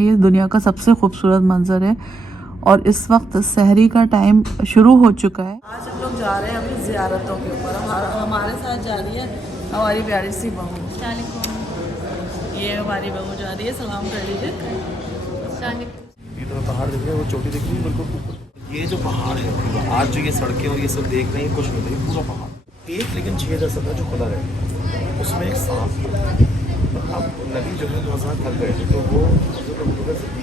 ये दुनिया का सबसे खूबसूरत मंजर है और इस वक्त सहरी का टाइम शुरू हो चुका है। आज हम लोग जा रहे हैं अभी ज़ियारतों के ऊपर। हमारे साथ जा रही है हमारी प्यारी सी बहू। ये हमारी बहू जा रही है, सलाम कर लीजिए। ये तो पहाड़ दिख रहे हैं, वो चोटी दिख रही है बिल्कुल ऊपर। ये जो पहाड़ है आज जो ये सड़कें और ये सब देख रहे हैं कुछ नहीं, ये पूरा पहाड़ एक, लेकिन 6-10 था जो खुला रहे उसमें एक सांप था। अब नदी जो है बहुत ज़्यादा थक गए थे तो वो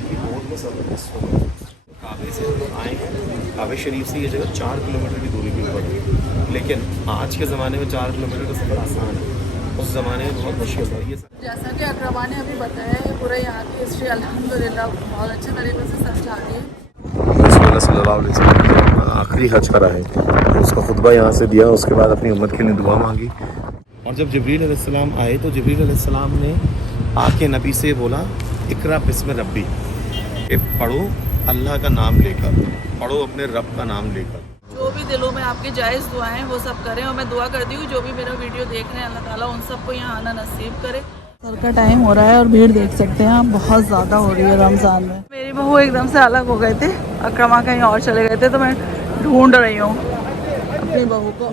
की बोट में सब हो गए। काबे से हम लोग आए हैं, काबे शरीफ से ये जगह 4 किलोमीटर की दूरी के ऊपर है, लेकिन आज के ज़माने में 4 किलोमीटर का सफ़र आसान है, उस ज़माने में बहुत मुश्किल था। ये जैसा कि अकरमा ने अभी बताया है, पूरा यहाँ की हिस्ट्री अल्हम्दुलिल्लाह बहुत अच्छे तरीके से समझा दी है। आखिरी हज करा है, उसका खुतबा यहाँ से दिया, उसके बाद अपनी उम्मत के लिए दुआ मांगी। और जब जिब्रील अलैहिस्सलाम आए तो जिब्रील अलैहिस्सलाम ने आके नबी से बोला, इकरा बिस्म रब्बी, पढ़ो अल्लाह का नाम लेकर, पढ़ो अपने रब का नाम लेकर। जो भी दिलों में आपकी जायज़ दुआएं वो सब करें, और मैं दुआ करती हूँ जो भी मेरा वीडियो देख रहे हैं अल्लाह ताला उन सबको यहाँ आना नसीब करे। सर का टाइम हो रहा है और भीड़ देख सकते हैं आप बहुत ज़्यादा हो रही है रमज़ान में। मेरी बहू एकदम से अलग हो गए थे, अकरमा कहीं और चले गए थे, तो मैं ढूंढ रही हूँ अपनी बहू को।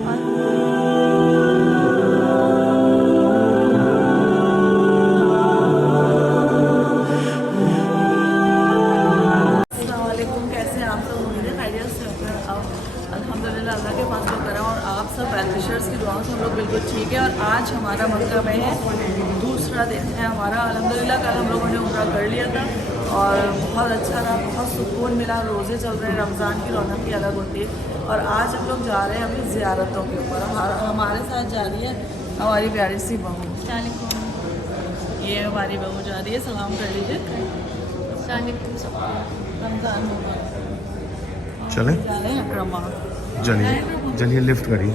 अल्हम्दुलिल्लाह अल्लाह के पास तो करा और आप सब वेलविशर्स की दुआओं से हम लोग बिल्कुल ठीक है। और आज हमारा मक्का में है दूसरा दिन है हमारा। अल्हम्दुलिल्लाह कल हम लोगों ने उम्रा कर लिया था और बहुत अच्छा रहा, बहुत सुकून मिला। रोज़े चल रहे हैं, रमज़ान की रौनक भी अलग होती है। और आज हम लोग जा रहे हैं अभी ज़ियारतों के ऊपर। हमारे साथ जा रही है हमारी प्यारी सी बहू। ये हमारी बहू जा रही है, सलाम कर लीजिए। रमज़ान चले जा रहे हैं अकरमा। चलिए लिफ्ट करिए।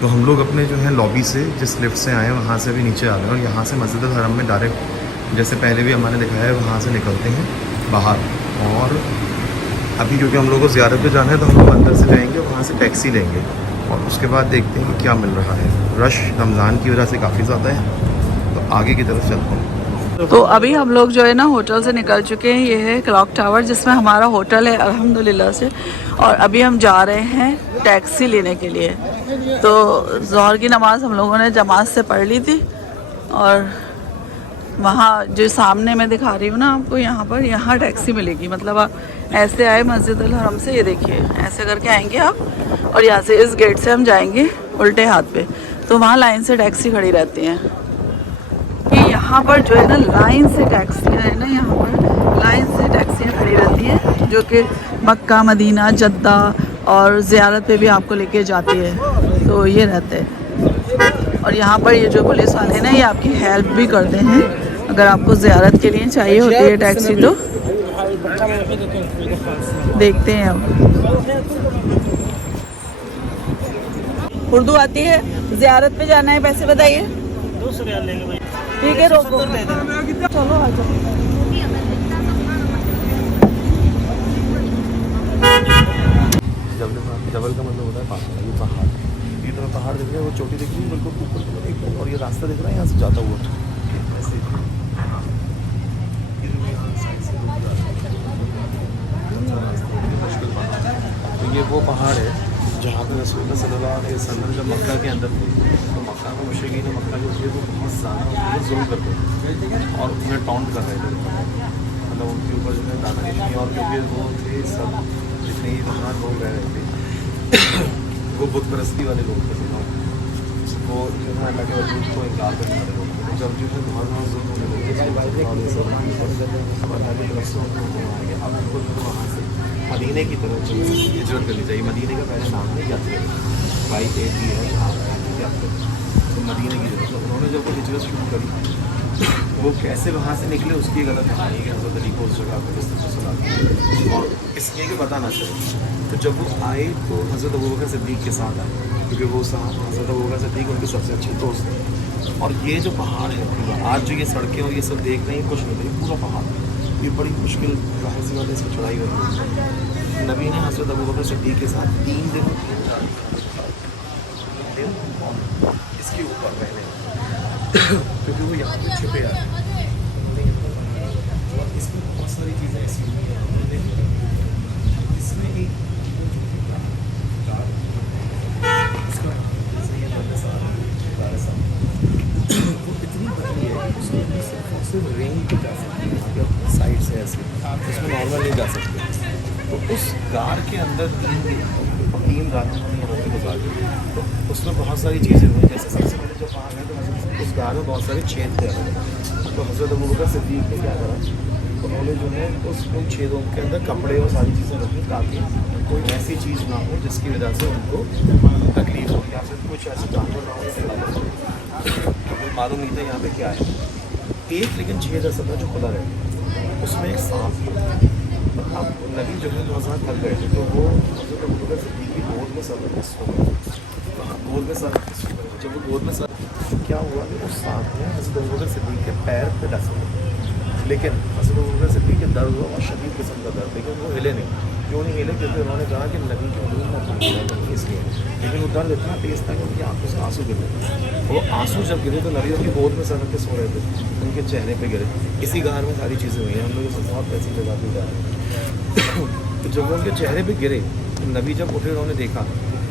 तो हम लोग अपने जो है लॉबी से जिस लिफ्ट से आए हैं वहाँ से अभी नीचे आ गए और यहाँ से मस्जिद हरम में डायरेक्ट जैसे पहले भी हमारे दिखाया है वहाँ से निकलते हैं बाहर। और अभी क्योंकि हम लोग को ज़ियारत पे जाना है तो हम लोग अंदर से जाएंगे और वहाँ से टैक्सी लेंगे और उसके बाद देखते हैं कि क्या मिल रहा है। रश रमज़ान की वजह से काफ़ी ज़्यादा है, तो आगे की तरफ चलते हैं। तो अभी हम लोग जो है ना होटल से निकल चुके हैं। ये है क्लॉक टावर जिसमें हमारा होटल है अल्हम्दुलिल्लाह से। और अभी हम जा रहे हैं टैक्सी लेने के लिए। तो ज़ोहर की नमाज़ हम लोगों ने जमात से पढ़ ली थी और वहाँ जो सामने मैं दिखा रही हूँ ना आपको, यहाँ टैक्सी मिलेगी। मतलब आप ऐसे आए मस्जिद अल हरम से, ये देखिए ऐसे करके आएंगे आप और यहाँ से इस गेट से हम जाएंगे उल्टे हाथ पे, तो वहाँ लाइन से टैक्सी खड़ी रहती हैं। यहाँ पर जो है ना लाइन से टैक्सी है ना, यहाँ पर लाइन से टैक्सियाँ खड़ी रहती हैं जो कि मक्का, मदीना, जद्दा और ज़ियारत पे भी आपको लेके जाती है। तो ये रहते हैं। और यहाँ पर ये जो पुलिस वाले हैं ना, ये आपकी हेल्प भी करते हैं अगर आपको ज़ियारत के लिए चाहिए होती है टैक्सी। तो देखते हैं अब उर्दू आती है। ज़ियारत पे जाना है, पैसे बताइए। 200 रियाल लेंगे भाई। ठीक है, रोको। चलो आ जाओ। जबल का मतलब होता है पहाड़। ये पहाड़, ये तो पहाड़ दिख रहे हैं, वो चोटी दिख रही है बिल्कुल ऊपर एकदम, और ये रास्ता दिख रहा है यहाँ से जाता हुआ ऐसे। मुश्किल पहाड़, तो ये वो पहाड़ है जहाँ पर रसूल सल्लल्लाहु अलैहि वसल्लम जब मक्का के अंदर थे तो मक्का में मुशरिकीन मक्का जो थे वो बहुत ज़्यादा जुल्म करते थे और उन्हें टॉन्ट कर रहे थे। मतलब उनके ऊपर जो है दाना और क्योंकि वो थे सब जितने ही वहाँ लोग रह रहे थे वो बुत परस्ती वाले लोग थे, वो जो है अल्लाह के वजूद को इनकार करने वाले लोग थे। जब जो है बहुत जुल्म होने लगे अब उनको जो वहाँ से मदीने की तरफ जो हिजरत करनी चाहिए। मदीने का पहले नाम है यात्रा, बाई ए टी है यात्रा, तो मदीने की जरूरत। तो उन्होंने जब वो हिजरत शुरू करी वो कैसे वहाँ से निकले उसकी गलत कहानी है कि हज़रत अली को उस जगह पर सुना और इसलिए कि पता ना चले। तो जब वो आए तो हज़रत अबू बकर सिद्दीक़ के साथ आए क्योंकि वो हज़रत अबू बकर सिद्दीक़ उनके सबसे अच्छे दोस्त थे। और ये जो पहाड़ है पूरा, आज जो ये सड़कें और ये सब देख रहे हैं कुछ नहीं, ये पूरा पहाड़ ये बड़ी मुश्किल ज़ाहिर वाले इसकी चढ़ाई करनी। नबी ने हज़रत अबू बकर सिद्दीक़ के साथ 3 दिन इसके ऊपर पहले क्योंकि वो यहाँ पे छुपे हैं। और इसमें बहुत सारी चीज़ें ऐसी हुई हैं हमने देखी। इसमें एक वो इतनी पतली है कि उसमें सिर्फ रेंग पे जा सकती है, मतलब साइड से ऐसे उसमें नॉर्मल नहीं जा सकते। तो उस कार के अंदर 3 रातें हमने यहाँ पे गुजारी। तो उसमें बहुत सारी चीज़ें हुई, जैसे सबसे पहले जब वहाँ गए तो उस कार में बहुत सारे छेद थे। तो हज़रत अबू बकर सिद्दीक़ ने क्या करा, उन्होंने जो है उन छेदों के अंदर कपड़े और सारी चीज़ें रखी ताकि कोई ऐसी चीज़ ना हो जिसकी वजह से उनको तकलीफ हो या फिर कुछ ऐसे जानवर ना हो। मालूम नहीं था यहाँ पे क्या है। एक लेकिन छेद ऐसा था जो खुला रहे, उसमें एक सांप था। अब नबी जो है बहुत थक गए थे, तो वो हज़रत अबू बकर सिद्दीक़ की गोद में सर रख सो गए। गोद में सर जब वो गोद में सर क्या हुआ कि उस सांप ने हज़रत अबू बकर सिद्दीक़ के पैर पे डसा, लेकिन हज़रत अबू बकर सिद्दीक़ के दर्द हुआ और शदीद किस्म का दर्द, लेकिन वो हिले नहीं। क्यों नहीं हिले? क्योंकि उन्होंने कहा कि नबी की उम्मीद ना पूरी इसलिए। लेकिन वो दर्द इतना तेज़ था कि उनकी आंखों से आंसू गिरे। वो आंसू जब गिरे तो नबी उनकी गोद में सर रख के सो रहे थे, उनके चेहरे पे गिरे। इसी गार में सारी चीज़ें हुई हैं, हम लोग इसमें बहुत ऐसी जगह पर जा रहे हैं। तो जब वो उनके चेहरे पे गिरे तो नबी जब उठे उन्होंने देखा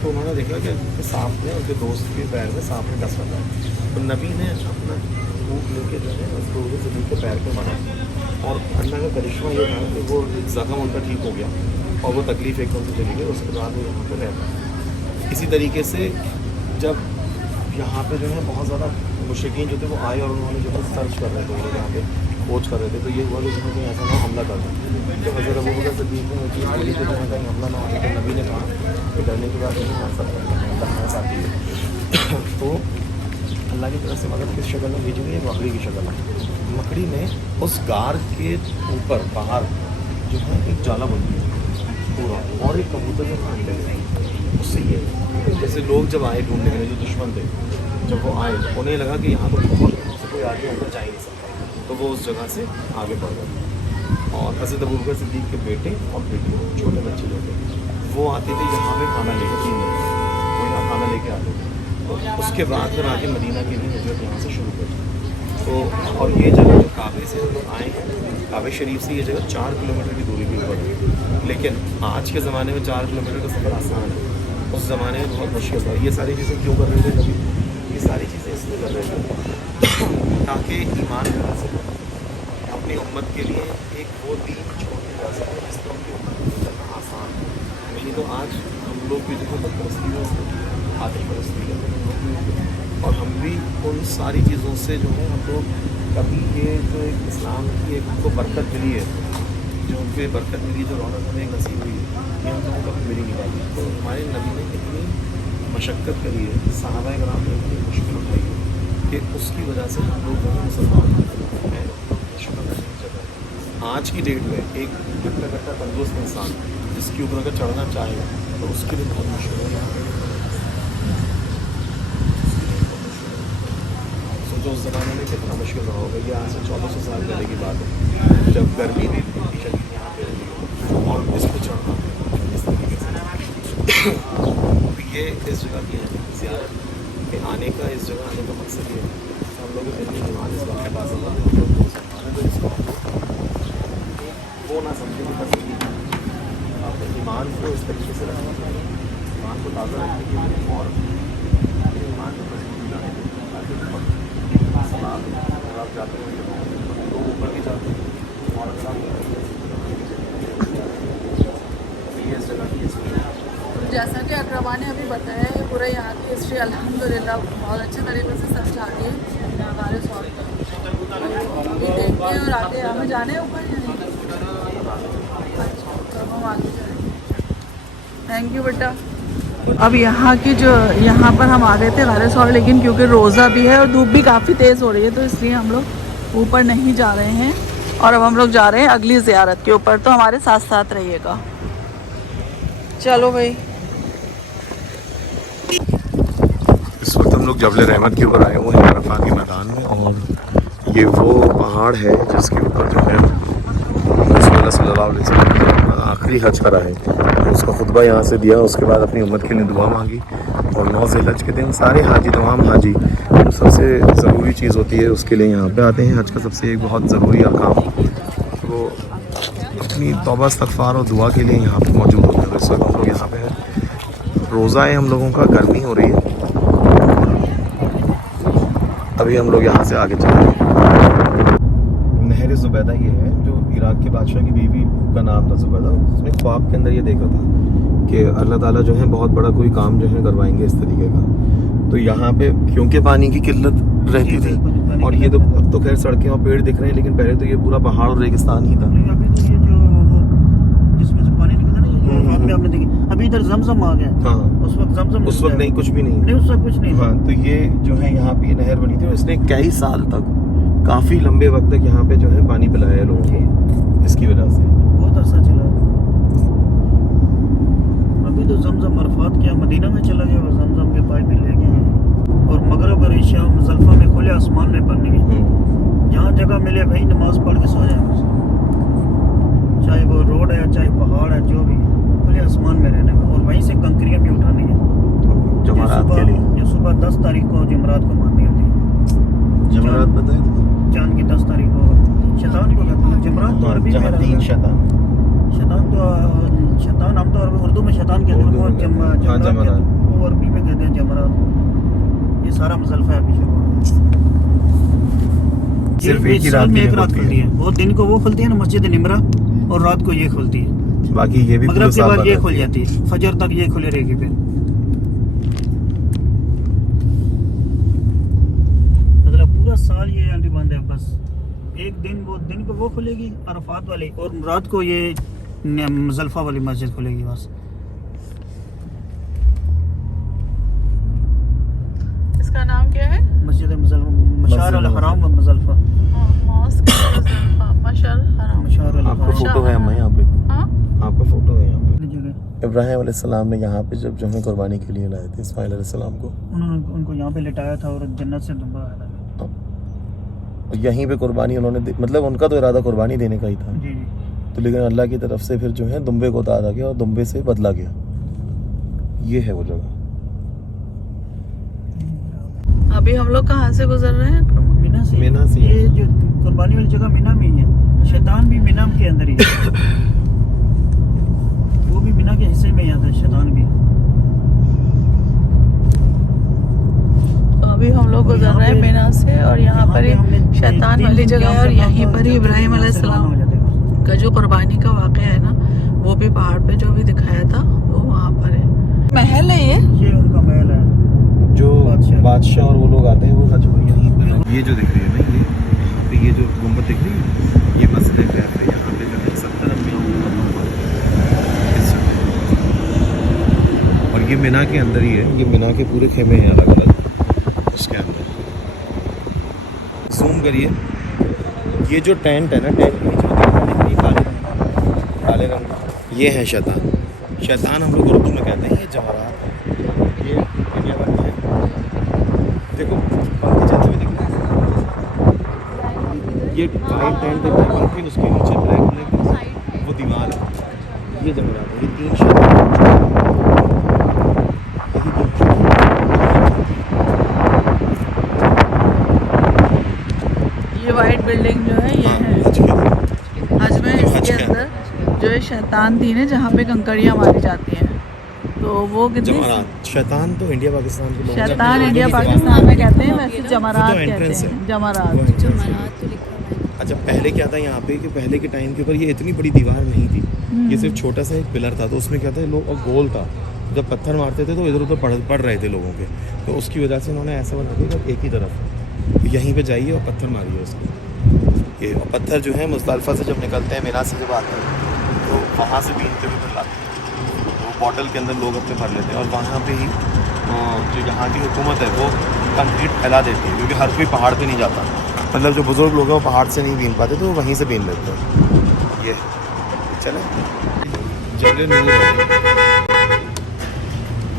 तो उन्होंने देखा कि सांप ने उनके दोस्त के पैर में सांप ने डस रखा। तो नबी ने अपना भूख लेके जो है उस दोस्त सिद्दीक़ के पैर पे मारा और अल्लाह का करिश्मा ये था कि वो ज़ख्म उनका ठीक हो गया और वो तकलीफ़ एकदम से चली गई। उसके बाद वो यहाँ पर रहता। इसी तरीके से जब यहाँ पे जो है बहुत ज़्यादा मुशरिकीन जो थे वो आए और उन्होंने जो है सर्च कर रहे थे, वो लोग यहाँ पे खोज कर रहे थे। तो ये हुआ कि जो है कहीं ऐसा ना हमला कर दें। तो हज़रत अबू बकर सिद्दीक़ ने चीज़ बोली कि जो है कहीं हमला ना हो, तो नबी ने कहा कि डरने के बाद नहीं मान सकता, अल्लाह हमारे साथ ही है। तो अल्लाह की तरफ से मदद किस शक्ल में भेजी गई है? मकड़ी की शक्ल में। मकड़ी ने उस गार के ऊपर बाहर जो है एक जाला बन गया पूरा, और एक कबूतर में पानी लगे। उससे ये जैसे लोग जब आए ढूंढने के लिए, जो दुश्मन थे, जब वो आए उन्हें लगा कि यहाँ तो बहुत से कोई आगे ऊपर जा ही नहीं सकता, तो वो उस जगह से आगे बढ़ गए। और हज़रत अबू बकर सिद्दीक़ के बेटे और बेटी छोटे बच्चे जो थे वो आते थे यहाँ पे खाना लेकर, 3 दिन वो यहाँ खाना लेके आते थे। तो उसके बाद फिर आके मदीना के लिए हिजरत यहाँ से शुरू करी। तो और ये जगह जो काबे से हम लोग आए हैं, काबे शरीफ से ये जगह 4 किलोमीटर की दूरी पे ऊपर है। लेकिन आज के ज़माने में 4 किलोमीटर का सफ़र आसान है, उस ज़माने में बहुत मुश्किल था। ये सारी चीज़ें क्यों कर रहे थे नबी? ये सारी चीज़ें इसलिए कर रहे थे ताकि ईमान कर सकें अपनी उम्मत के लिए, एक वो दीन छोड़ के जा सके जिसको उनकी उम्मत को चलना आसान है। नहीं तो आज हम लोग भी जो है बदपरस्ती में आतिशपरस्ती करते हैं और हम भी उन सारी चीज़ों से जो है हम लोग कभी ये जो एक इस्लाम की एक हमको बरकत मिली है, जो उनके बरकत मिली, जो रौनक हमें नसीब हुई है, ये हम लोगों को कभी मिली नहीं पाती। तो हमारे नबी ने कितनी मशक्क़त करी है, सहाबा कराम ने इतनी मुश्किल उठाई है कि उसकी वजह से हम लोग मुसलमान हैं। आज की डेट में एक घंटा तंदुरुस्त इंसान जिसके ऊपर अगर चढ़ना चाहे तो उसके लिए बहुत मुश्किल है। सोचो उस ज़माने में कितना मुश्किल रहा होगा। ये आज से 1400 साल पहले की बात है, जब गर्मी भी इतनी शदीद यहाँ पे रही और इस पर चढ़ना इस तरीके से। ये इस जगह की ज़ियारत के आने का, इस जगह आने का मकसद ये है हम लोग इतनी ईमान इस बात के पास वो ना समझे कि बस अपने ईमान को इस तरीके से रखना चाहिए, ईमान को ताज़ा रखने के लिए और ईमान को मजबूती लाने के लिए, ताकि सलाह अगर आप जाते हैं तो ऊपर भी जाते हैं और अगर आप ये इस जगह की हिस्ट्री। जैसा कि अकरमा ने अभी बताया है, पूरा यहाँ की हिस्ट्री अल्हम्दुलिल्लाह बहुत अच्छे तरीके से समझा दी है हमारे सॉल्व कर। ये देखते हैं और आगे हमें जाने ऊपर या नहीं? अच्छा, तब हम आगे जाएंगे। थैंक यू बेटा। अब यहाँ की जो यहाँ पर हम आ गए थे गारे सॉल्व, लेकिन क्योंकि रोज़ा भी है और धूप भी काफ़ी तेज़ हो रही है तो इसलिए हम लोग ऊपर नहीं जा रहे हैं। और अब हम लोग जा रहे हैं अगली ज़ियारत के ऊपर, तो हमारे साथ साथ रहिएगा। चलो भाई। इस वक्त हम लोग जबल रहमत के ऊपर आए हुए हैं, अरफात के मैदान में, और ये वो पहाड़ है जिसके ऊपर जो है रसूलुल्लाह सल्लल्लाहु अलैहि वसल्लम आखिरी हज करा है। उसका खुतबा यहाँ से दिया, उसके बाद अपनी उम्मत के लिए दुआ मांगी और 9 ज़िलहज के दिन सारे हाजी, तमाम हाजी, तो सबसे ज़रूरी चीज़ होती है उसके लिए यहाँ पे आते हैं। हज का सबसे एक बहुत ज़रूरी अहकाम वो अपनी तौबा इस्तग़फ़ार और दुआ के लिए यहाँ पे मौजूद होते हैं। तो इस वक्त हम लोग यहाँ पे हैं, रोज़ा है हम लोगों का, गर्मी हो रही है, अभी हम लोग यहाँ से आगे चलेंगे। नहर ज़ुबैदा ये है जो इराक़ के बादशाह की बीवी का नाम था ज़ुबैदा। उसने ख्वाब के अंदर ये देखा था कि अल्लाह ताला जो है बहुत बड़ा कोई काम जो है करवाएंगे इस तरीके का। तो यहाँ पे क्योंकि पानी की किल्लत रहती थी, और ये तो अब तो खैर सड़कें और पेड़ दिख रहे हैं, लेकिन पहले तो ये पूरा पहाड़ और रेगिस्तान ही था। अभी तो ये जो जिसमें से पानी निकलता ना, ये जो रात में आपने देखी, अभी इधर जमजम आ गया। हाँ, उस वक्त जमजम उस वक्त नहीं, कुछ भी नहीं। उस वक्त कुछ नहीं। हाँ, तो ये जो है यहाँ पे ये नहर बनी थी और इसने कई साल तक, काफ़ी लंबे वक्त तक यहाँ पे जो है पानी पिलाया है लोगों को, इसकी वजह से बहुत अरसा चला। अभी तो जमजम अरफात किया, मदीना में चला गया, जमजम के पाइप भी ले गए। और मगरब और इशा मुज़ल्फ़ा में खुले आसमान में पढ़ने के, जहाँ जगह मिले भाई नमाज पढ़ के सो जाए, चाहे वो रोड है चाहे पहाड़ है, जो भी खुले आसमान में रहने में, और वहीं से कंकरियाँ भी उठानी है। जमारात के लिए, जो सुबह 10 तारीख को जमरात को माननी होती है। जमारात बताए चांद की 10 तारीख को शैतान को कहते हैं जमरात। तो अरबी में 3 शैतान, शैतान तो शैतान हम तो उर्दू में शैतान कहते हैं, वो जमरात कहते हैं, वो अरबी में कहते हैं जमरात। ये सारा मुज़ल्फ़ा है पीछे। सिर्फ एक ही रात में एक रात खुलती है, वो दिन को वो खुलती है ना मस्जिद निमरा, और रात को ये खुलती है। बाकी ये भी मगरिब के बाद ये खुल जाती है, फजर तक ये खुले रहेगी। फिर मतलब पूरा साल ये आंटी बंद है, बस एक दिन वो दिन को वो खुलेगी अरफात वाली, और रात को ये मुज़ल्फ़ा वाली मस्जिद खुलेगी बस। इसका नाम क्या है? मस्जिद मशार अल हराम व मुज़ल्फ़ा। मॉस्क मशार हराम। मशार अल आपका हराम फोटो है अम्मा यहाँ पे? हाँ? आपका फोटो है यहाँ पे? जगह इब्राहिम अलैहिस्सलाम ने यहाँ पे जब जो है कुर्बानी के लिए लाए थे इस्माइल अलैहिस्सलाम को, उन्होंने उनको यहाँ पे लिटाया था और जन्नत से दुम्बा आया था। यहीं पे कुर्बानी उन्होंने मतलब उनका तो इरादा कुर्बानी देने का ही था, जी जी। तो लेकिन अल्लाह की तरफ से फिर जो है दुम्बे को उतारा गया और दुम्बे से बदला गया। ये है वो जगह। अभी हम लोग कहाँ से गुजर रहे हैं? मीना से। मीना से। ये जो कुर्बानी वाली जगह मीना में ही है। शैतान भी मीना के अंदर ही है। वो भी मीना के हिस्से में ही आता है, शैतान भी। तो अभी हम लोग गुजर रहे हैं मीना से, और यहाँ पर ही शैतान वाली जगह है, और यहीं पर ही इब्राहिम अलैहिस्सलाम का जो कुर्बानी का वाक़या है ना, वो भी पहाड़ पे जो भी दिखाया था वो वहाँ पर है। महल है ये उनका महल है। जो बादशाह और वो लोग आते हैं वो हज में यहीं पर। ये जो दिख रही है ना, ये यहाँ पे ये जो गुम्बद दिख रही है, ये मस्जिद कैफ है। यहाँ पे जो है 70-80 और ये मीना के अंदर ही है। ये मीना के पूरे खेमे हैं अलग अलग, उसके अंदर जूम करिए। ये जो टेंट है ना, टेंट के नीचे दिख रही काले रंग का, ये है शैतान। शैतान हम लोग उर्दू में कहते हैं, ये जवाहरात है। ये इंडिया भर में है। देखो पंखी चलते हुए दिख रहे हैं, ये वाइट टेंट दिख रहा है, पंखी उसके नीचे ब्लैक वो दीवार है। ये जवाहरात है। ये 3 शैतान, ये वाइट बिल्डिंग जो है ये है हज में। इसके अंदर जो है शैतान थी ना, जहाँ पे कंकड़ियाँ मारी जाती हैं, तो वो कितनी शैतान तो इंडिया पाकिस्तान के लोग, शैतान इंडिया पाकिस्तान में कहते हैं, वैसे जमारात कहते हैं। जमारात। अच्छा, पहले क्या था यहाँ पे कि पहले के टाइम के ऊपर ये इतनी बड़ी दीवार नहीं थी, ये सिर्फ छोटा सा एक पिलर था। तो उसमें क्या था, लोग, और गोल था, जब पत्थर मारते थे तो इधर उधर पड़ रहे थे लोगों के, तो उसकी वजह से उन्होंने ऐसा बना दिया कि एक ही तरफ, तो यहीं पे जाइए और पत्थर मारिए उसके। ये और पत्थर जो है मुज़दलिफ़ा से जब निकलते हैं, मीना से जब आते हैं, तो वहाँ से बीनते हुए फिर लाते हैं, तो बॉटल के अंदर लोग अपने भर लेते हैं, और वहाँ पे ही जो यहाँ की हुकूमत है वो कंक्रीट फैला देती है, क्योंकि हर कोई पहाड़ पे नहीं जाता। मतलब जो बुज़ुर्ग लोग हैं वो पहाड़ से नहीं बीन पाते, तो वो वहीं से बीन लेते हैं। ये चले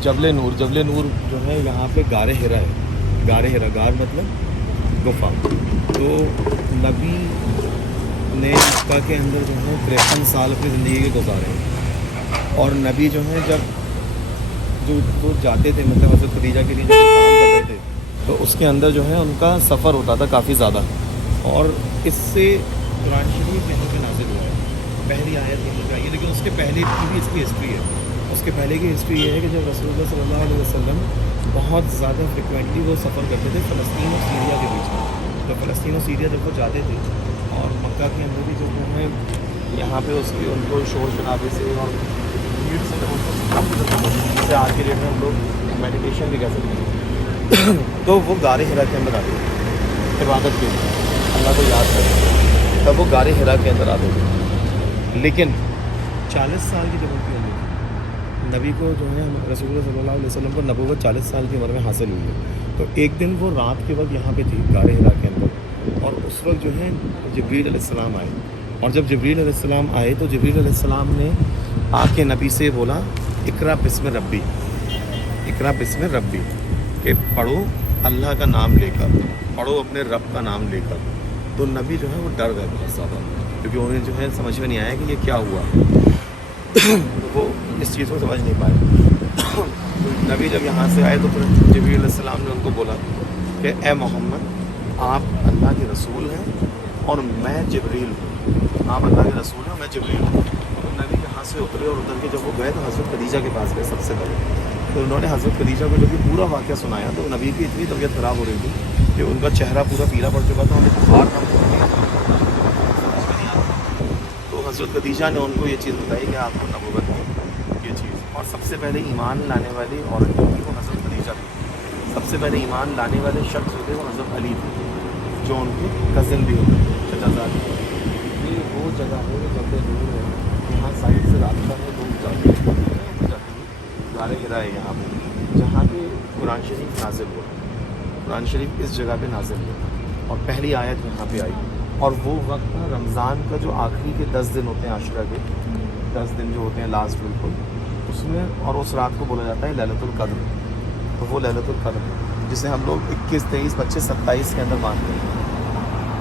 जबले नूर जो है यहाँ पे गारे हिरा है। गारे हिरा, गार मतलब गुफा। तो नबी ने मक्का के अंदर जो है 53 साल अपनी ज़िंदगी के गुजारे हैं, और नबी जो है जब जो वो जाते थे, मतलब हज़रत खदीजा के लिए जो काम कर रहे थे, तो उसके अंदर जो है उनका सफ़र होता था काफ़ी ज़्यादा। और इससे कुरान शरीफ यहाँ पे नाज़िल हुआ है, पहली आयत यहाँ पे आई है। लेकिन उसके पहले की भी इसकी हिस्ट्री है। उसके पहले की हिस्ट्री ये है कि जब रसूलुल्लाह सल्लल्लाहु अलैहि वसल्लम बहुत ज़्यादा फ्रिक्वेंटली वो सफ़र करते थे फ़लस्तीन और सीरिया के बीच में। तो फ़लस्तीन और सीरिया जब वो जाते थे और मक्का के अंदर भी जो है यहाँ पे उसके उनको शोर शराबे से और भीड़ से जैसे आज के डेट में हम लोग मेडिटेशन भी कह सकते हैं तो वो गारे हिरा के अंदर आते थे इबादत के लिए, अल्लाह को याद करते, तब वो गारे हिरा के अंदर आते थे। लेकिन 40 साल की जब उनकी उम्र, नबी को जो है रसूलुल्लाह सल्लल्लाहु अलैहि वसल्लम को नबूवत 40 साल की उम्र में हासिल हुई है। तो एक दिन वो रात के वक्त यहाँ पे थी गारे हिरा के अंदर, और उस वक्त जो है जिब्रील अलैहिस्सलाम आए। और जब जिब्रील अलैहिस्सलाम आए तो जिब्रील अलैहिस्सलाम ने आके नबी से बोला इकरा बिस्म रब्बी, इकरा बिस्म रब्बी, कि पढ़ो अल्लाह का नाम लेकर, पढ़ो अपने रब का नाम लेकर। तो नबी जो है वो डर गए बहुत ज़्यादा, क्योंकि उन्हें जो है समझ में नहीं आया कि ये क्या हुआ तो वो इस चीज़ को समझ नहीं पाए। नबी जब यहाँ से आए तो फिर जिब्रील अलैहिस्सलाम ने उनको बोला कि ए मोहम्मद, आप अल्लाह के रसूल हैं और मैं जिब्रील हूँ। आप अल्लाह के रसूल हैं, मैं जिब्रील हूँ। तो नबी यहाँ से उतरे और उतर के जब वो गए तो हज़रत खदीजा के पास गए सबसे पहले। तो उन्होंने हज़रत खदीजा को जब ये पूरा वाक़या सुनाया तो नबी की इतनी तबीयत ख़राब हो रही थी कि उनका चेहरा पूरा पीला पड़ चुका था, उनको बुखार था। तो हज़रत खदीजा ने उनको ये चीज़ बताई कि आपको नबूवत है ये चीज़। और सबसे पहले ईमान लाने वाली औरत जो थी वो हज़रत खदीजा थी। सबसे पहले ईमान लाने वाले शख्स जो थे वो हज़रत अली थे, जो उनके कज़न भी होते थे, चचाजाद। ये वो जगह है जो जब दूर है, यहाँ साइड से रास्ता है, लोग जाते हैं गारे हिरा है यहाँ पे, जहाँ पे कुरान शरीफ नाजिल हुआ। कुरान शरीफ इस जगह पे नाजिल हुआ और पहली आयत यहाँ पे आई। और वो वक्त था रमज़ान का जो आखिरी के 10 दिन होते हैं, आशरा के 10 दिन जो होते हैं लास्ट बिल्कुल, उसमें, और उस रात को बोला जाता है लैलतुल क़द्र। तो वो लैलतुल क़द्र जिसे हम लोग 21, 23, 25, 27 के अंदर मानते हैं।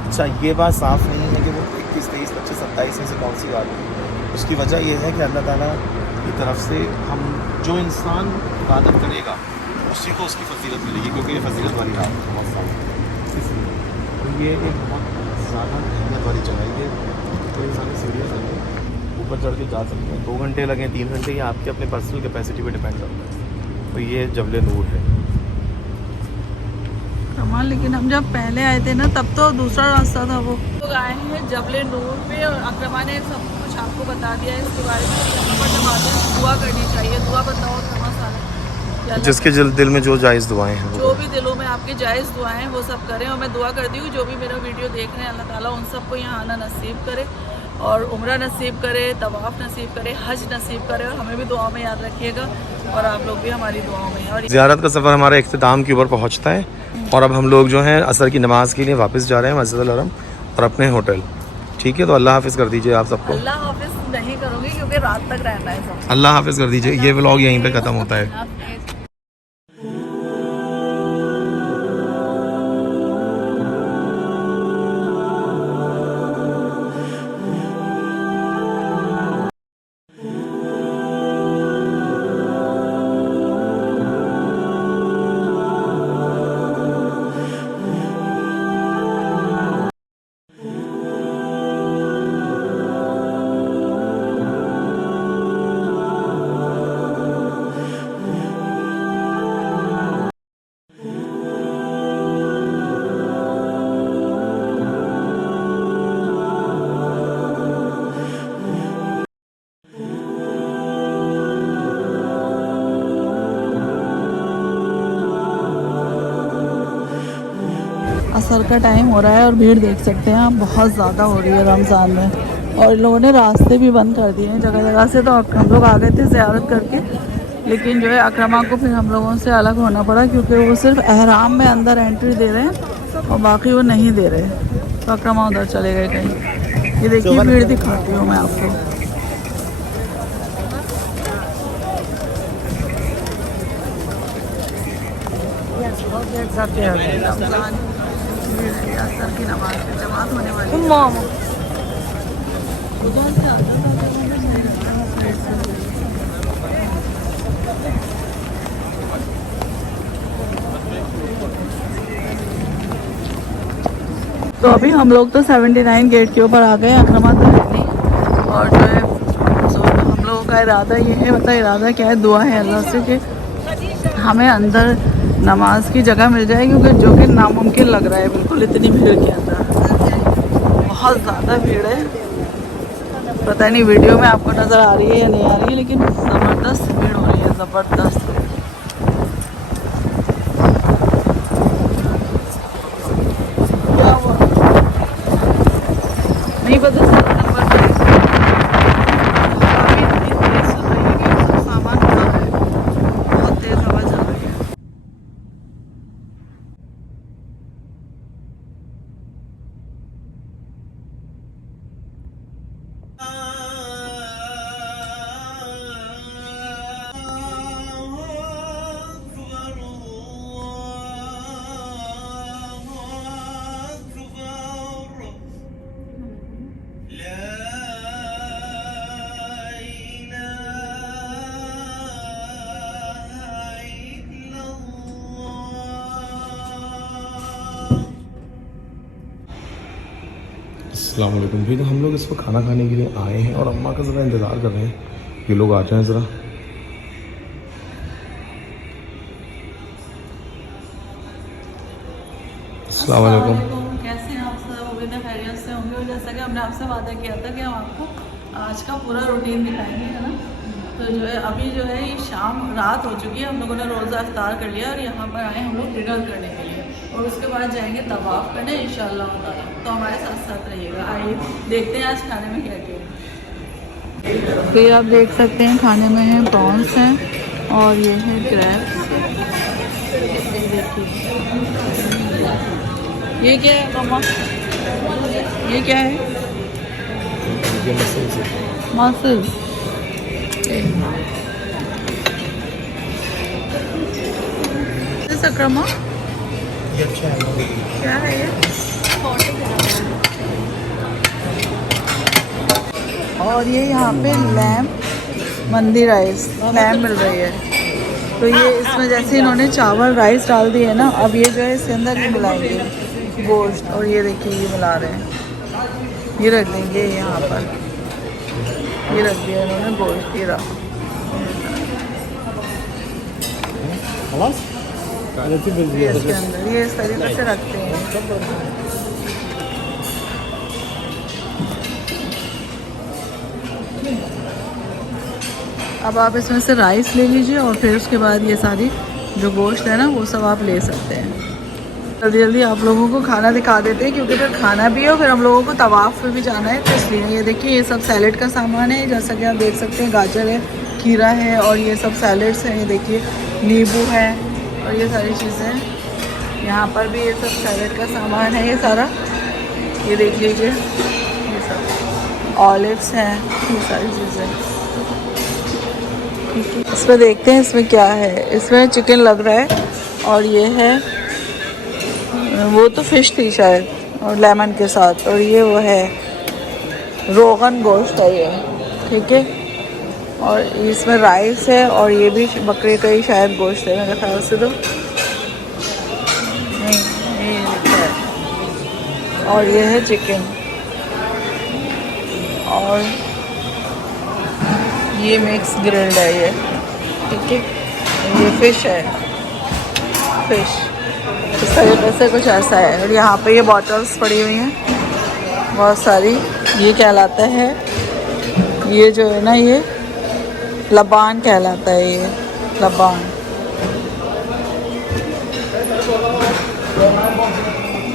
अच्छा, ये बात साफ़ नहीं है कि वो 21, 23, 25, 27 में से कौन सी बात है। उसकी वजह ये है कि अल्लाह ताला की तरफ से हम जो इंसान इबादत करेगा उसी को उसकी फजीलत मिलेगी, क्योंकि ये फजीलत वाली रात है बहुत सारी। इसलिए तो ये एक बहुत ज़्यादा अहमियत वाली जगह है। कोई इंसान सीरियस है, ऊपर चढ़ के जा सकते हैं, 2 घंटे लगें, 3 घंटे, ये आपके अपने पर्सनल कैपेसिटी पे डिपेंड करता है। तो ये जबल नूर है। कमाल। लेकिन हम जब पहले आए थे ना तब तो दूसरा रास्ता था। वो लोग आए हैं जबल नूर पे और अकरमा ने सब कुछ आपको बता दिया है इसके बारे में। पर जब आते हैं दुआ करनी चाहिए। दुआ बताओ अकरमा सारा, जिसके दिल में जो जायज़ दुआएं हैं, जो भी दिलों में आपके जायज़ दुआएं हैं वो सब करें। और मैं दुआ करती हूँ जो भी मेरा वीडियो देख रहे हैं अल्लाह ताला उन सबको यहाँ आना नसीब करे और उम्रा नसीब करे, तवाफ़ नसीब करे, हज नसीब करे। और हमें भी दुआओं में याद रखिएगा और आप लोग भी हमारी दुआओं में। और ज़ियारत का सफ़र हमारा इख्तिताम की ओर पहुँचता है और अब हम लोग जो हैं असर की नमाज़ के लिए वापस जा रहे हैं मस्जिद अल हरम और अपने होटल। ठीक है, तो अल्लाह हाफ़िज़ कर दीजिए आप सबको। अल्लाह हाफिज़ नहीं करूँगी क्योंकि रात तक रहना है सब। अल्लाह हाफ़िज़ कर दीजिए। ये व्लॉग यहीं पे ख़त्म होता है। हाफिज़। असर का टाइम हो रहा है और भीड़ देख सकते हैं आप बहुत ज़्यादा हो रही है रमज़ान में। और इन लोगों ने रास्ते भी बंद कर दिए हैं जगह जगह से। तो हम लोग आ गए थे ज़ियारत करके, लेकिन जो है अकरमा को फिर हम लोगों से अलग होना पड़ा क्योंकि वो सिर्फ एहराम में अंदर एंट्री दे रहे हैं और बाकी वो नहीं दे रहे। तो अकरमा उधर चले गए कहीं। ये देखिए भीड़ दिखाती हूँ मैं आपको। असर की नमाज में जमात होने वाली है। उधर से आता था तो अभी हम लोग तो 79 गेट के ऊपर आ गए, अक्रमा तो है नहीं। और जो है सो हम लोगों का इरादा ये है, मतलब इरादा क्या है, दुआ है अल्लाह से कि हमें अंदर नमाज की जगह मिल जाए, क्योंकि जो कि नामुमकिन लग रहा है बिल्कुल इतनी भीड़ के अंदर। बहुत ज़्यादा भीड़ है, पता नहीं वीडियो में आपको नज़र आ रही है या नहीं आ रही है, लेकिन ज़बरदस्त भीड़ हो रही है, ज़बरदस्त। क्या हुआ नहीं पता चला नंबर प्लेट। हवा भी इतनी तेज़ चल रही है कि सब सामान उड़ा है, बहुत तेज़ हवा चल रही है। अस्सलाम वालेकुम भाई। तो हम लोग इस वक्त खाना खाने के लिए आए हैं और अम्मा का ज़रा इंतज़ार कर रहे हैं कि लोग आ जाएं ज़रा। अस्सलाम वालेकुम। कैसे हैं आप सब? उम्मीद है खैरियत से होंगे। और जैसा कि हमने आपसे वादा किया था कि हम आपको आज का पूरा रूटीन दिखाएंगे, है ना। तो जो है अभी जो है ये शाम रात हो चुकी है, हम लोगों ने रोज़ा इफ्तार कर लिया और यहाँ पर आए हम लोग डिनर करने के लिए, और उसके बाद जाएंगे तवाफ़ करने इंशाअल्लाह ताला। तो हमारे साथ साथ रहिएगा। आइए देखते हैं आज खाने में क्या क्या है। तो ये आप देख सकते हैं खाने में है प्रॉन्स हैं और ये है क्रैब्स। ये क्या है मम्मा? ये क्या है? मसल। अक्रमा क्या है ये? और ये यहाँ पे लैम्प मंदी राइस लैम्प मिल रही है। तो ये इसमें जैसे इन्होंने चावल राइस डाल दिए है ना, अब ये जो है इसके अंदर ये मिलाएंगे गोश्त। और ये देखिए ये मिला रहे हैं, ये रख देंगे यहाँ पर, ये रख दिया इन्होंने गोश्त। ये रहा ये इसके अंदर, ये इस तरीके से रखते हैं। अब आप इसमें से राइस ले लीजिए और फिर उसके बाद ये सारी जो गोश्त है ना वो सब आप ले सकते हैं। जल्दी जल्दी आप लोगों को खाना दिखा देते हैं, क्योंकि फिर खाना भी हो, फिर हम लोगों को तवाफ़ पे भी जाना है। तो इसलिए ये देखिए ये सब सैलेड का सामान है, जैसा कि आप देख सकते हैं गाजर है, खीरा है और ये सब सैलेड्स हैं। ये देखिए नींबू है और ये सारी चीज़ें। यहाँ पर भी ये सब सैलेड का सामान है ये सारा, ये देख लीजिए ये सब ऑलिव्स हैं, ये सारी चीज़ें। इसमें देखते हैं इसमें क्या है। इसमें चिकन लग रहा है और ये है वो तो फ़िश थी शायद और लेमन के साथ, और ये वो है रोगन गोश्त है ये, ठीक है। और इसमें राइस है और ये भी बकरे का ही शायद गोश्त है मेरे ख्याल से, तो नहीं ये लिखा है। और ये है चिकन और ये मिक्स ग्रिल्ड है ये, ठीक है। ये फ़िश है, फ़िश इस तरीके से कुछ ऐसा है। और यहाँ पे ये बॉटल्स पड़ी हुई हैं बहुत सारी, ये कहलाता है, ये जो है ना ये लबान कहलाता है, ये लबान।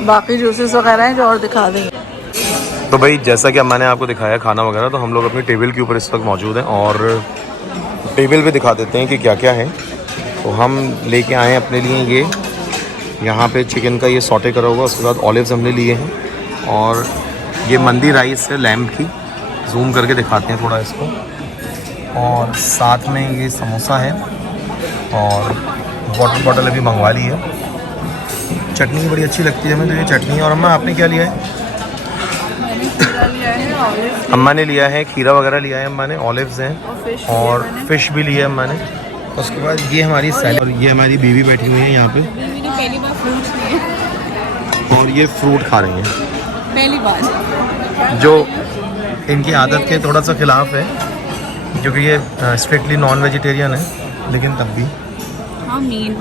बाकी जूसेस वगैरह हैं जो और दिखा देंगे। तो भाई जैसा कि अम्मा ने आपको दिखाया खाना वगैरह, तो हम लोग अपनी टेबल के ऊपर इस वक्त मौजूद हैं और टेबल पे दिखा देते हैं कि क्या क्या है। तो हम लेके आए हैं अपने लिए ये यहाँ पे चिकन का ये सॉटे करा हुआ, उसके बाद ऑलिव्स हमने लिए हैं और ये मंदी राइस है लैम्प की, जूम करके दिखाते हैं थोड़ा इसको। और साथ में ये समोसा है और वाटर बॉटल अभी मंगवा ली है। चटनी बड़ी अच्छी लगती है हमें, तो ये चटनी। और अम्मा आपने क्या लिया है? अम्मा ने लिया है खीरा वगैरह लिया है अम्मा ने, ऑलिव्स हैं और फिश भी लिया है अम्मा ने। उसके बाद ये हमारी सैलड, और ये हमारी बीवी बैठी हुई है यहाँ पे और ये फ्रूट खा रही हैं। पहली बार। जो इनकी आदत के थोड़ा सा खिलाफ है, क्योंकि ये स्ट्रिक्टली नॉन वेजिटेरियन है, लेकिन तब भी हाँ मीन।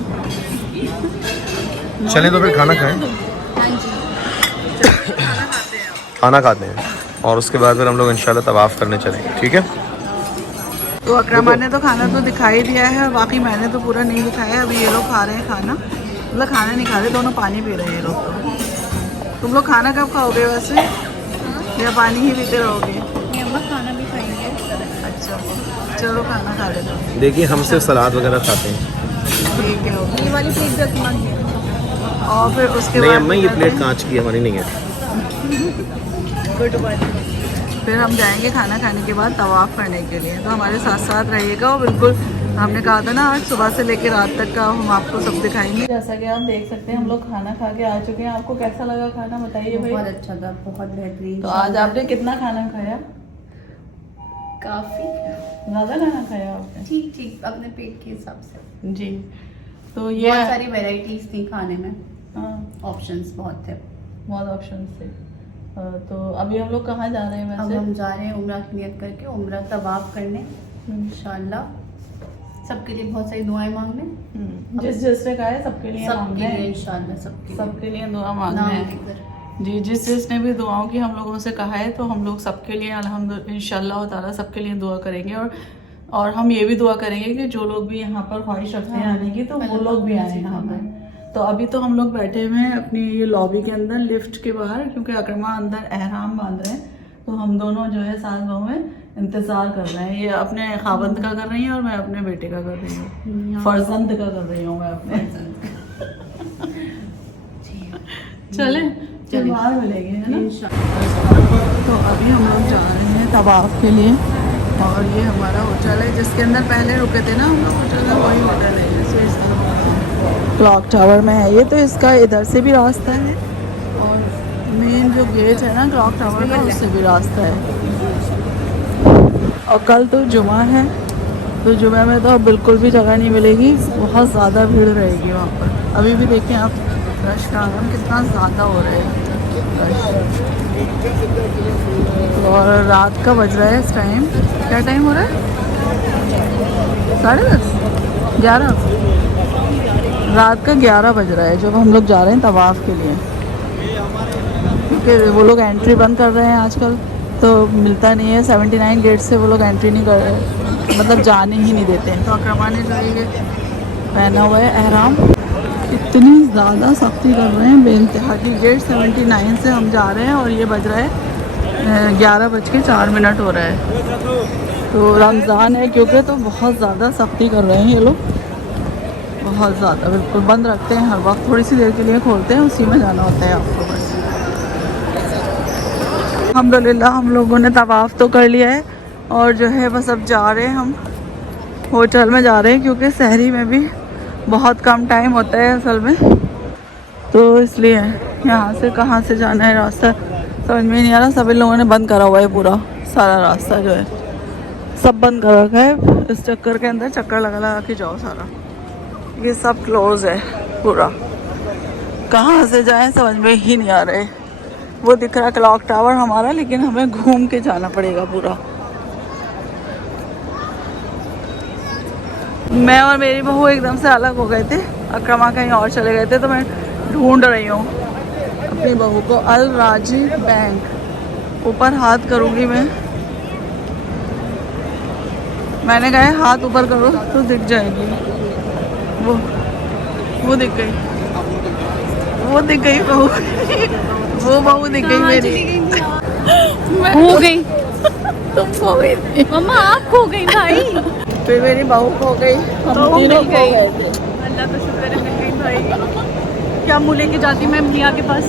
चलें तो फिर खाना खाएं। हाँ जी, खाना खाते हैं और उसके बाद फिर हम लोग इंशाल्लाह तवाफ़ करने चलेंगे, ठीक है। तो अकरमा ने तो खाना तो दिखाई दिया है, बाकी मैंने तो पूरा नहीं दिखाया है। अभी ये लोग खा रहे हैं खाना, मतलब खाना नहीं खा रहे, दोनों पानी पी रहे हैं ये लोग। तो तुम लोग खाना कब खाओगे वैसे, या पानी ही पीते रहोगे? अम्मा खाना भी खाएंगे। अच्छा चलो खाना खा लेते हो। देखिए हम सिर्फ सलाद वगैरह खाते हैं। ठीक है ओके। ये वाली प्लेट भी अम्मा की है। और फिर उसके नहीं बाद अम्मा, ये प्लेट कांच की हमारी नहीं है। फिर हम जाएंगे खाना खाने के बाद तवाफ़ करने के लिए। तो हमारे साथ साथ रहिएगा। और बिल्कुल हमने कहा था ना आज सुबह से लेकर रात तक का हम आपको सब दिखाएंगे। जैसा कि आप देख सकते हैं हम लोग खाना खा के आ चुके हैं। आपको कैसा लगा खाना बताइए भाई। बहुत अच्छा था, बहुत बेहतरीन। तो आज आपने कितना खाना खाया? काफी ज़्यादा खाना खाया आपने? ठीक ठीक अपने पेट के हिसाब से। जी। तो ये बहुत सारी वैरायटीज थी खाने में, हाँ ऑप्शंस बहुत थे। बहुत ऑप्शन थे। तो अभी हम लोग कहाँ जा रहे हैं अब वैसे? हम जा रहे हैं उम्रा की नियत करके उम्रा तवाफ करने इंशाल्लाह। सबके लिए बहुत सारी दुआएं मांगने, जिस जिसने कहा है सबके लिए मांग सबके रहे लिए हैं। इंशाल्लाह, सबके लिए दुआ मांग नाम रहे हैं। लेकर। जी, जिस जिसने भी दुआओं की हम लोगों से कहा है, तो हम लोग सबके लिए अल्हम्दुलिल्लाह इंशाल्लाह ताला सबके लिए दुआ करेंगे। और हम ये भी दुआ करेंगे कि जो लोग भी यहाँ पर ख्वाहिश रखते हैं आने की, तो वो लोग भी आए यहाँ पर। तो अभी तो हम लोग बैठे हुए हैं अपनी ये लॉबी के अंदर लिफ्ट के बाहर, क्योंकि अकरमा अंदर एहराम बांध रहे हैं। तो हम दोनों जो है सास बहुएं इंतज़ार कर रहे हैं। ये अपने खाबंद का कर रही हैं और मैं अपने बेटे का कर रही हूँ, फर्जंद का कर रही हूँ मैं अपने। चले फिर बाहर मिलेंगे, है ना। तो अभी हम लोग जा रहे हैं तवाफ के लिए। और ये हमारा होटल है जिसके अंदर पहले रुके थे ना हम लोग, होटल है वही होटल है। जैसे इसका क्लॉक टावर में है ये, तो इसका इधर से भी रास्ता है और मेन जो गेट है ना क्लॉक टावर का, उससे भी रास्ता है। और कल तो जुमा है, तो जुमे में तो बिल्कुल भी जगह नहीं मिलेगी, बहुत ज़्यादा भीड़ रहेगी वहाँ पर। अभी भी देखें आप रश का आगम कितना ज़्यादा हो रहा है रश। और रात का बज रहा है इस टाइम, क्या टाइम हो रहा है? 10:30 11 रात का 11 बज रहा है जब हम लोग जा रहे हैं तवाफ़ के लिए। क्योंकि वो लोग एंट्री बंद कर रहे हैं आजकल, तो मिलता नहीं है। 79 गेट से वो लोग एंट्री नहीं कर रहे, मतलब जाने ही नहीं देते हैं। तो अकरमा ने जो ये पहना हुआ है एहराम, इतनी ज़्यादा सख्ती कर रहे हैं बेइंतहा की। गेट 79 से हम जा रहे हैं और ये बज रहा है 11:04 हो रहा है। तो रमज़ान है क्योंकि, तो बहुत ज़्यादा सख्ती कर रहे हैं ये लोग, बहुत ज़्यादा। बिल्कुल बंद रखते हैं हर वक्त, थोड़ी सी देर के लिए खोलते हैं, उसी में जाना होता है आपको बस। अल्हम्दुलिल्लाह हम लोगों ने तवाफ़ तो कर लिया है और जो है बस अब जा रहे हैं हम होटल में जा रहे हैं, क्योंकि सहरी में भी बहुत कम टाइम होता है असल में। तो इसलिए यहाँ से कहाँ से जाना है रास्ता समझ में नहीं आ रहा। सभी लोगों ने बंद करा हुआ है, पूरा सारा रास्ता जो है सब बंद कर रखा है। इस चक्कर के अंदर चक्कर लगा लगा के जाओ, सारा ये सब क्लोज है पूरा। कहाँ से जाएं समझ में ही नहीं आ रहा है। वो दिख रहा है क्लॉक टावर हमारा, लेकिन हमें घूम के जाना पड़ेगा पूरा। मैं और मेरी बहू एकदम से अलग हो गए थे, अकरमा कहीं और चले गए थे, तो मैं ढूंढ रही हूँ अपनी बहू को। अल राजी बैंक, ऊपर हाथ करूँगी मैंने कहा हाथ ऊपर करो तो दिख जाएगी। वो दिख गई, वो दिख गई बहू वो बहू दिख गई मेरी। मैं हो गई तुम खो गई थी मम्मा, आप खो गई भाई। फिर मेरी बहू खो गई, हम तीनों खो गए थे। अल्लाह का शुक्र है मिल गई भाई। क्या मुँह लेके जाती मैं मियाँ के पास।